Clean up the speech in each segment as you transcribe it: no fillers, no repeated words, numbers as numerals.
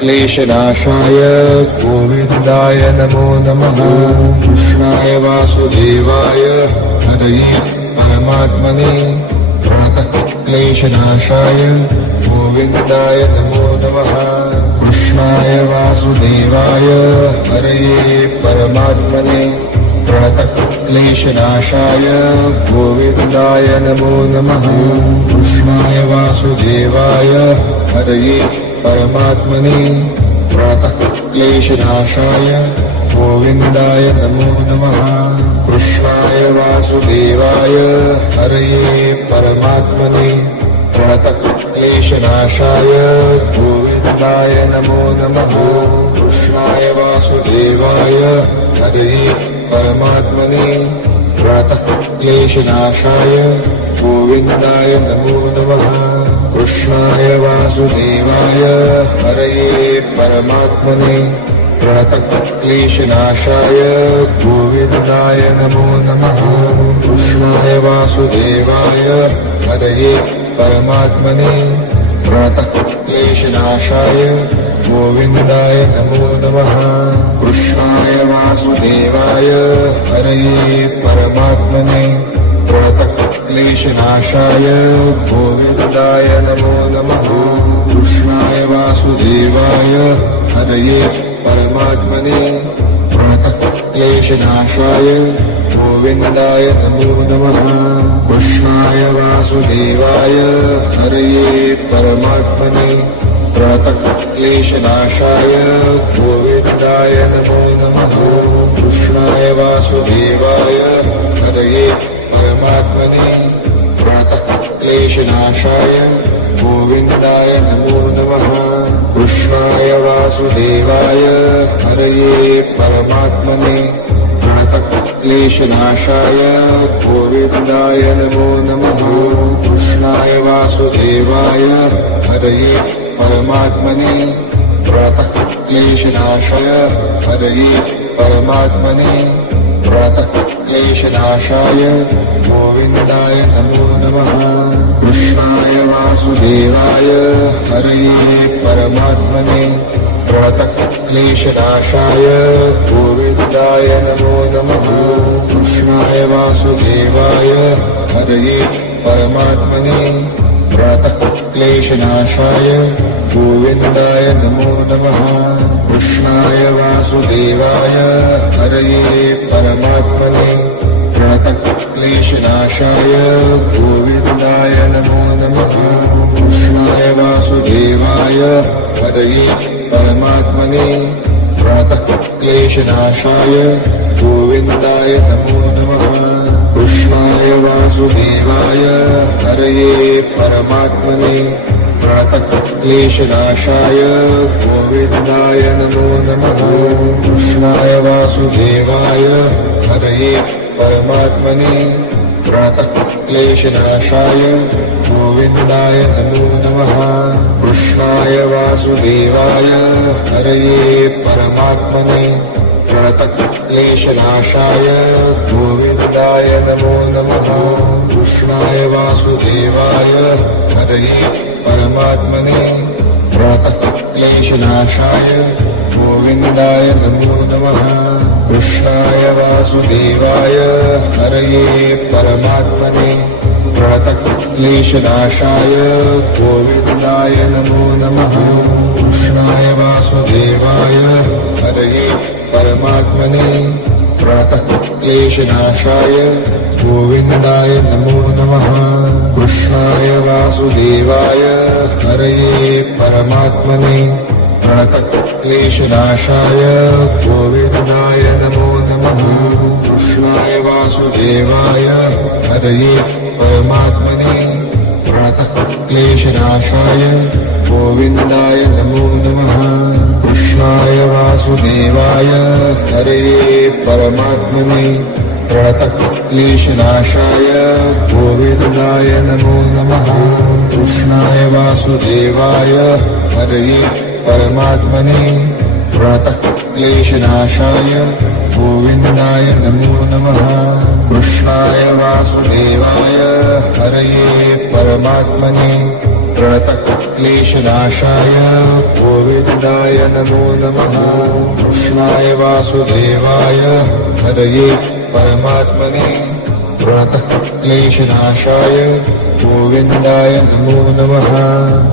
क्लेशनाशाय गोविन्दाय नमो नमः। कृष्णाय वासुदेवाय हरये परमात्मने प्रणतः क्लेशनाशाय गोविन्दाय नमो नमः। कृष्णाय वासुदेवाय हरये परमात्मने प्रणतः क्लेशनाशाय गोविन्दाय नमो नमः। कृष्णाय वासुदेवाय हरये परमात्मने प्रणतः क्लेशनाशाय गोविन्दाय नमो नमः। कृष्णाय वासुदेवाय हरये परमात्मने प्रणतः क्लेशनाशाय गोविन्दाय नमो नमः। कृष्णाय वासुदेवाय हरये परमात्मने प्रणतः क्लेशनाशाय गोविन्दाय नमो नमः। कृष्णाय वासुदेवाय हरये परमात्मने प्रणतः क्लेशनाशाय गोविन्दाय नमो नमः। कृष्णाय वासुदेवाय हरये परमात्मने प्रणतः क्लेशनाशाय गोविन्दाय नमो नमः। कृष्णाय वासुदेवाय हरये परमात्मने प्रणतः क्लेशनाशाय गोविन्दाय नमो नमः। कृष्णाय वासुदेवाय हरये परमात्मने प्रणतः क्लेशनाशाय गोविन्दाय नमो नमः। कृष्णाय वासुदेवाय हरये परमात्मने प्रणतः क्लेशनाशाय गोविन्दाय नमो नमः। कृष्णाय वासुदेवाय हरये परमात्मने प्रणतः क्लेशनाशाय गोविन्दाय नमो नमः। कृष्णाय वासुदेवाय हरये परमात्मने प्रणतः क्लेशनाशाय गोविन्दाय नमो नमः। कृष्णाय वासुदेवाय हरये परमात्मने प्रणतः क्लेशनाशाय हरये परमात्मने प्रणतः क्लेशनाशाय गोविन्दाय नमो नमः। कृष्णाय वासुदेवाय हरये परमात्मने प्रणतः क्लेशनाशाय गोविन्दाय नमो नमः। कृष्णाय वासुदेवाय हरये परमात्मने प्रणतः क्लेशनाशाय गोविन्दाय नमो नमः। कृष्णाय वासुदेवाय हरये परमात्मने प्रणतः क्लेशनाशाय गोविन्दाय नमो नमः। कृष्णाय वासुदेवाय हरये परमात्मने प्रणतः क्लेशनाशाय गोविन्दाय नमो नमः। कृष्णाय वासुदेवाय हरये परमात्मने प्रणतः क्लेशनाशाय गोविन्दाय नमो नमः। कृष्णाय वासुदेवाय हरये परमात्मने प्रणतः क्लेशनाशाय गोविन्दाय नमो नमः। कृष्णाय वासुदेवाय हरये परमात्मने प्रणतः क्लेशनाशाय गोविन्दाय नमो नमः। कृष्णाय वासुदेवाय हरये परमात्मने प्रणतः क्लेशनाशाय गोविन्दाय नमो नमः। कृष्णाय वासुदेवाय हरये परमात्मने प्रणतः क्लेशनाशाय गोविन्दाय नमो नमः। कृष्णाय वासुदेवाय हरये परमात्मने प्रणतः क्लेशनाशाय गोविन्दाय नमो नमः। कृष्णाय वासुदेवाय हरये परमात्मने प्रणतः क्लेशनाशाय गोविन्दाय नमो नमः। कृष्णाय वासुदेवाय हरये परमात्मने प्रणतः क्लेशनाशाय गोविन्दाय नमो नमः। कृष्णाय वासुदेवाय हरये परमात्मने प्रणतः क्लेशनाशाय गोविन्दाय नमो नमः। कृष्णाय वासुदेवाय हरये परमात्मने प्रणतः क्लेशनाशाय गोविन्दाय नमो नमः। कृष्णाय वासुदेवाय हरये परमात्मने प्रणतः प्रणतक्लेशनाशाय गोविन्दाय नमो नमः कृष्णाय वासुदेवाय हरये परमात्मने प्रणतक्लेशनाशाय गोविन्दाय नमो नमः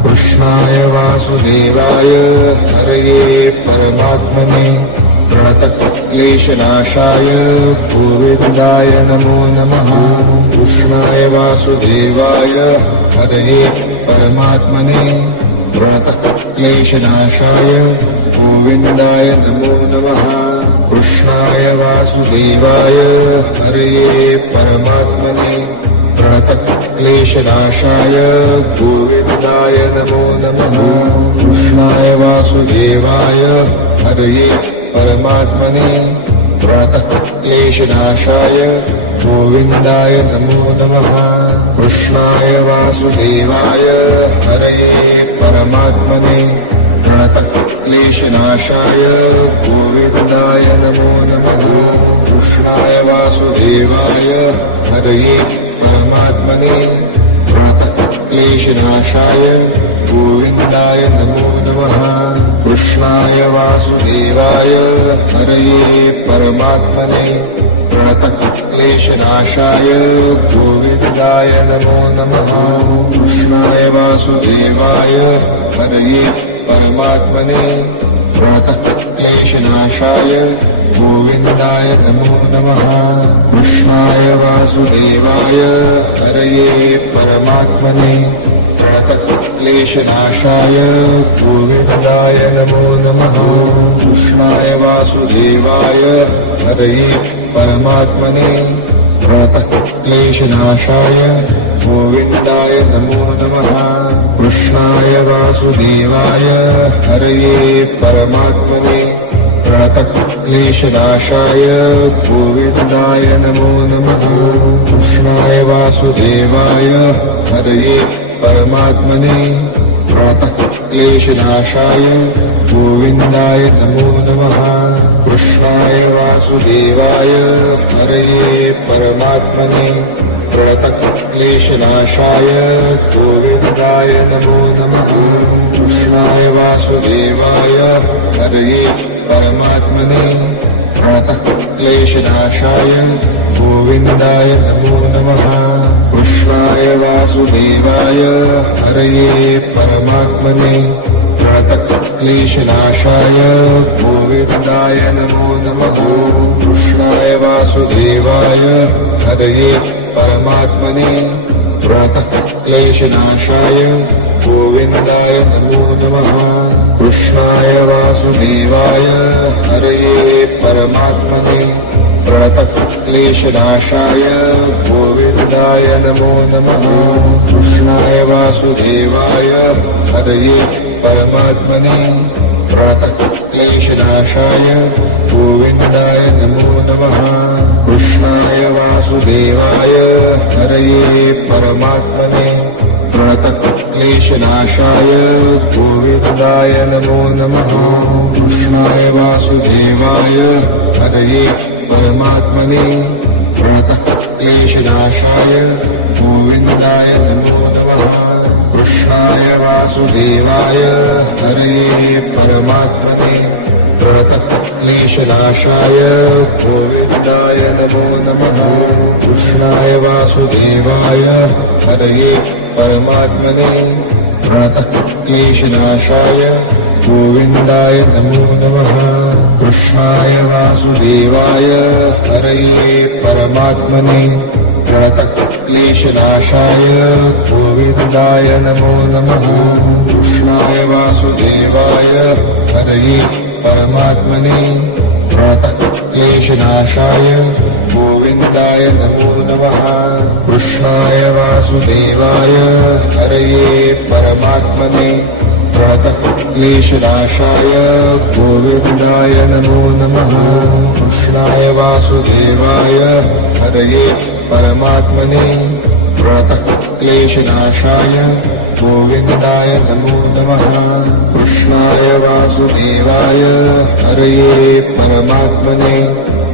कृष्णाय वासुदेवाय हरये परमात्मने प्रणतक्लेशनाशाय गोविन्दाय नमो नमः कृष्णाय वासुदेवाय हरये परमात्मने प्रणतक्लेशनाशाय गोविन्दाय नमो नमः कृष्णाय वासुदेवाय हरये परमात्मने प्रणतक्लेशनाशाय गोविन्दाय नमो नमः कृष्णाय वासुदेवाय हरये परमात्मने प्रणतक्लेशनाशाय गोविन्दाय नमो नमः कृष्णाय वासुदेवाय हरये परमात्मने प्रणतक्लेशनाशाय गोविन्दाय नमो नमः कृष्णाय वासुदेवाय हरये परमात्मने प्रणतक्लेशनाशाय गोविन्दाय नमो नमः कृष्णाय वासुदेवाय हरये परमात्मने प्रणतक्लेशनाशाय गोविन्दाय नमो नमः कृष्णाय वासुदेवाय हरये परमात्मने प्रणतक्लेशनाशाय गोविन्दाय नमो नमः कृष्णाय वासुदेवाय हरये परमात्मने प्रणतक्लेशनाशाय गोविन्दाय नमो नमः कृष्णाय वासुदेवाय हरये परमात्मने प्रणतक्लेशनाशाय गोविन्दाय नमो नमः कृष्णाय वासुदेवाय हरये परमात्मने प्रणतक्लेशनाशाय गोविन्दाय नमो नमः कृष्णाय वासुदेवाय हरये परमात्मने प्रणतक्लेशनाशाय गोविन्दाय नमो नमः कृष्णाय वासुदेवाय हरये परमात्मने प्रणतक्लेशनाशाय गोविन्दाय नमो नमः कृष्णाय वासुदेवाय हरये परमात्मने प्रणतक्लेशनाशाय गोविन्दाय नमो नमः कृष्णाय वासुदेवाय हरये परमात्मने प्रणतक्लेशनाशाय गोविन्दाय नमो नमः कृष्णाय वासुदेवाय हरये परमात्मने प्रणतक्लेशनाशाय गोविन्दाय नमो नमः कृष्णाय वासुदेवाय हरये परमात्मने प्रणतक्लेशनाशाय गोविन्दाय नमो नमः कृष्णाय वासुदेवाय हरये परमात्मने प्रणतक्लेशनाशाय गोविन्दाय नमो नमः कृष्णाय वासुदेवाय हरये परमात्मने प्रणतक्लेशनाशाय गोविन्दाय नमो नमः कृष्णाय वासुदेवाय हरये परमात्मने प्रणतक्लेशनाशाय गोविन्दाय नमो नमः कृष्णाय वासुदेवाय हरये परमात्मने प्रणतक्लेशनाशाय गोविन्दाय नमो नमः कृष्णाय वासुदेवाय हरये परमात्मने प्रणतक्लेशनाशाय गोविन्दाय नमो नमः कृष्णाय वासुदेवाय हरये परमात्मने प्रणतक्लेशनाशाय गोविन्दाय नमो नमः कृष्णाय वासुदेवाय हरये परमात्मने प्रणतक्लेशनाशाय गोविन्दाय नमो नमः कृष्णाय वासुदेवाय हरये परमात्मने प्रणतक्लेशनाशाय गोविन्दाय नमो नमः कृष्णाय वासुदेवाय हरये परमात्मने प्रणतक्लेशनाशाय गोविन्दाय नमो नमः कृष्णाय वासुदेवाय हरये परमात्मने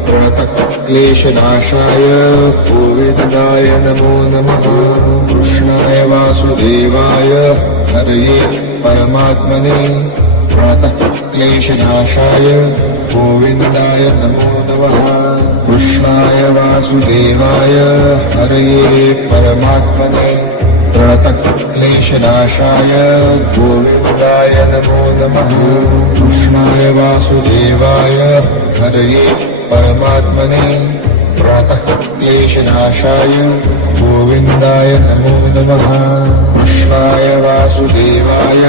प्रणतक्लेशनाशाय गोविन्दाय नमो नमः कृष्णाय वासुदेवाय हरये परमात्मने प्रणतः क्लेशनाशाय गोविन्दाय नमो नमः कृष्णाय वासुदेवाय हरये परमात्मने प्रणतः क्लेशनाशाय गोविन्दाय नमो नमः कृष्णाय वासुदेवाय हरये परमात्मने प्रणतः क्लेशनाशाय गोविन्दाय नमो नमः कृष्णाय वासुदेवाय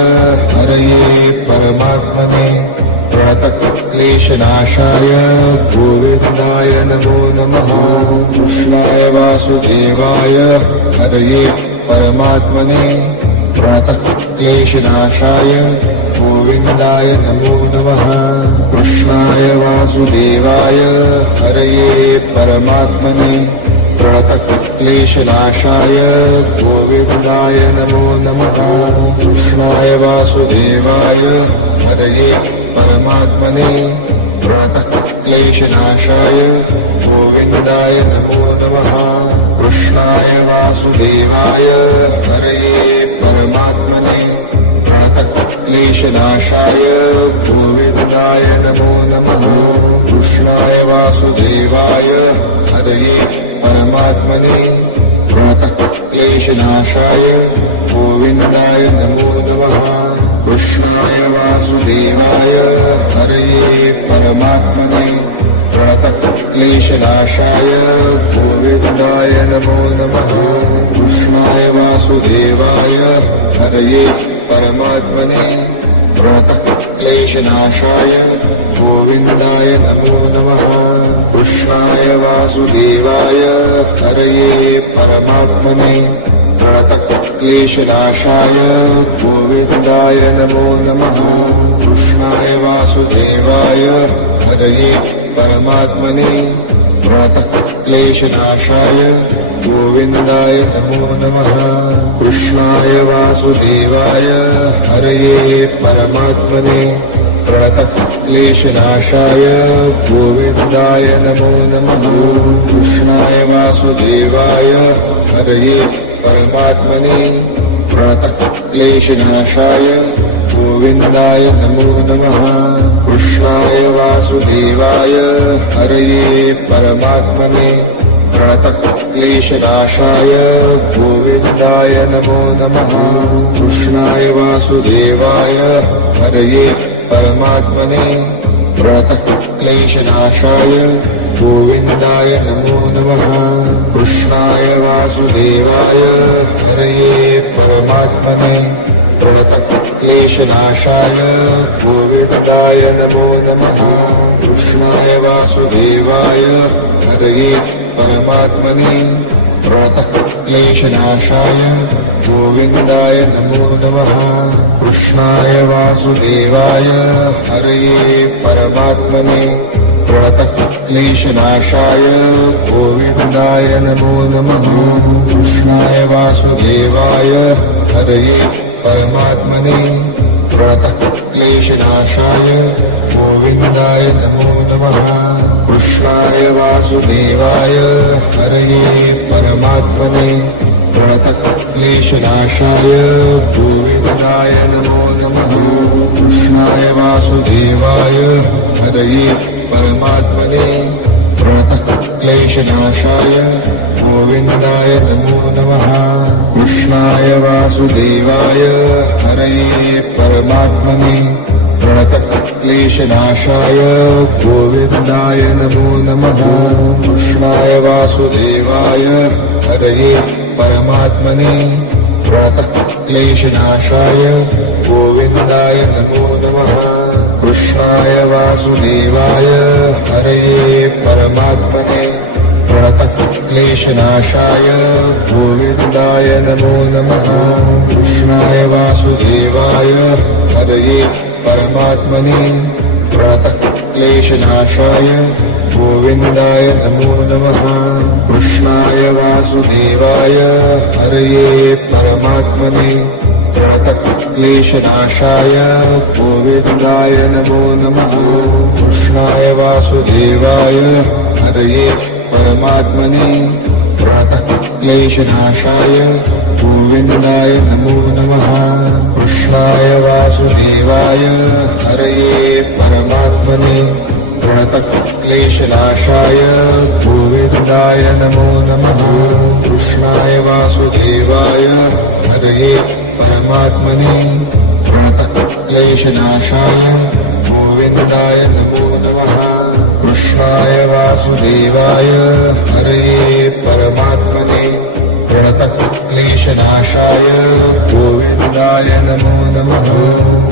हरये परमात्मने प्रणतः क्लेशनाशाय गोविन्दाय नमो नमः कृष्णाय वासुदेवाय हरये परमात्मने प्रणतः क्लेशनाशाय गोविन्दाय नमो नमः कृष्णाय वासुदेवाय हरये परमात्मने प्रणतः क्लेशनाशाय गोविन्दाय नमो नमः कृष्णाय वासुदेवाय हरये परमात्मने प्रणतः क्लेशनाशाय गोविन्दाय नमो नमः कृष्णाय वासुदेवाय हरये परमात्मने प्रणतः क्लेशनाशाय गोविन्दाय नमो नमः कृष्णाय वासुदेवाय हरये परमात्मने प्रणतः क्लेशनाशाय गोविन्दाय नमो नमः कृष्णाय वासुदेवाय हरये परमात्मने प्रणतः क्लेशनाशाय गोविन्दाय नमो नमः कृष्णाय वासुदेवाय हरये परमात्मने प्रणतः क्लेशनाशाय गोविन्दाय नमो नमः कृष्णाय वासुदेवाय हरये परमात्मने प्रणतः क्लेशनाशाय गोविन्दाय नमो नमः कृष्णाय वासुदेवाय हरये परमात्मने प्रणतः क्लेशनाशाय गोविन्दाय नमो नमः कृष्णाय वासुदेवाय हरये परमात्मने प्रणतः क्लेशनाशाय गोविन्दाय नमो नमः कृष्णाय वासुदेवाय हरये परमात्मने प्रणतः क्लेशनाशाय गोविन्दाय नमो नमः कृष्णाय वासुदेवाय हरये परमात्मने प्रणतः क्लेशनाशाय गोविन्दाय नमो नमः कृष्णाय वासुदेवाय हरये परमात्मने प्रणतः क्लेशनाशाय गोविन्दाय नमो नमः कृष्णाय वासुदेवाय हरये परमात्मने प्रणतः क्लेशनाशाय गोविन्दाय नमो नमः कृष्णाय वासुदेवाय हरये परमात्मने प्रणतः क्लेशनाशाय गोविन्दाय नमो नमः कृष्णाय वासुदेवाय हरये परमात्मने प्रणतः क्लेशनाशाय गोविन्दाय नमो नमः कृष्णाय वासुदेवाय हरये परमात्मने प्रणतः क्लेशनाशाय गोविन्दाय नमो नमः कृष्णाय वासुदेवाय हरये परमात्मने प्रणतः क्लेशनाशाय गोविन्दाय नमो नमः कृष्णाय वासुदेवाय हरये परमात्मने प्रणतः क्लेशनाशाय गोविन्दाय नमो नमः कृष्णाय वासुदेवाय हरये परमात्मने प्रणतः क्लेशनाशाय गोविन्दाय नमो नमः कृष्णाय वासुदेवाय हरये परमात्मने प्रणतः क्लेशनाशाय गोविन्दाय नमो नमः कृष्णाय वासुदेवाय हरये परमात्मने प्रणतः क्लेशनाशाय गोविन्दाय नमो नमः कृष्णाय वासुदेवाय हरये परमात्मने प्रणतः क्लेशनाशाय गोविन्दाय नमो नमः कृष्णाय वासुदेवाय हरये परमात्मने प्रणतः क्लेशनाशाय गोविन्दाय नमो नमः कृष्णाय वासुदेवाय हरये परमात्मने प्रणतः प्रणतक्लेशनाशाय गोविन्दाय नमो नमः। कृष्णाय वासुदेवाय हरये परमात्मने प्रणतक्लेशनाशाय गोविन्दाय नमो नमः। कृष्णाय वासुदेवाय हरये परमात्मने प्रणतक्लेशनाशाय गोविन्दाय नमो नमः। कृष्णाय वासुदेवाय हरये परमात्मने प्रणतक्लेशनाशाय गोविन्दाय नमो नमः।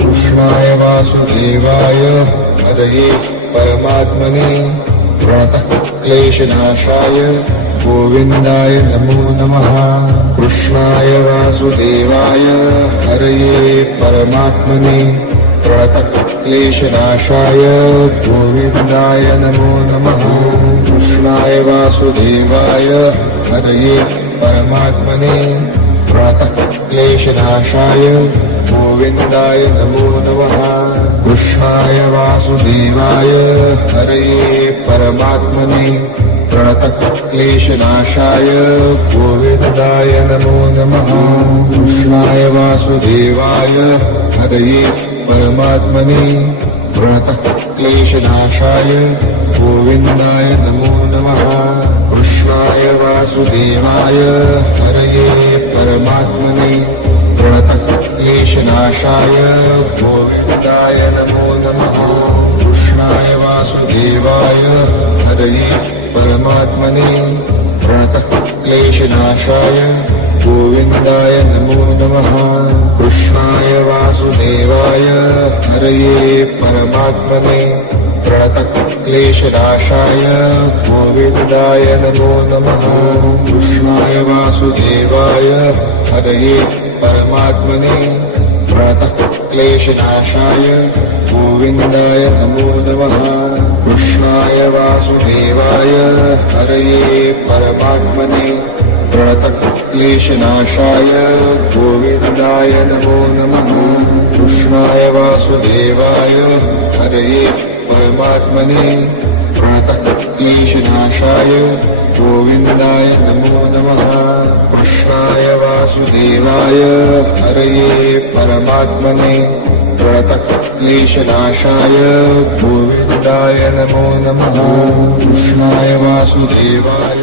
कृष्णाय वासुदेवाय हरये परमात्मने प्रणतक्लेशनाशाय गोविन्दाय नमो नमः। कृष्णाय वासुदेवाय हरये परमात्मने प्रणतक्लेशनाशाय गोविन्दाय नमो नमः। कृष्णाय वासुदेवाय हरये परमात्मने प्रणतक्लेशनाशाय गोविन्दाय नमो नमः। कृष्णाय वासुदेवाय हरये परमात्मने प्रणतक्लेशनाशाय गोविन्दाय नमो नमः। कृष्णाय वासुदेवाय हरये परमात्मने प्रणतक्लेशनाशाय गोविन्दाय नमो नमः। कृष्णाय वासुदेवाय हरये परमात्मने प्रणतक्लेशनाशाय गोविन्दाय नमो नमः। कृष्णाय वासुदेवाय हरये परमात्मने प्रणतक्लेशनाशाय गोविन्दाय नमो नमः। कृष्णाय वासुदेवाय हरये परमात्मने प्रणतक्लेशनाशाय गोविन्दाय नमो नमः। कृष्णाय वासुदेवाय हरये परमात्मने प्रणतक्लेशनाशाय गोविन्दाय नमो नमः। कृष्णाय वासुदेवाय हरये परमात्मने प्रणतक्लेशनाशाय गोविन्दाय नमो नमः। कृष्णाय वासुदेवाय हरये परमात्मने प्रणतक्लेशनाशाय गोविन्दाय नमो नमः। कृष्णाय वासुदेवाय हरये परमात्मने प्रणतक्लेशनाशाय गोविन्दाय नमो नमः। कृष्णाय वासुदेवाय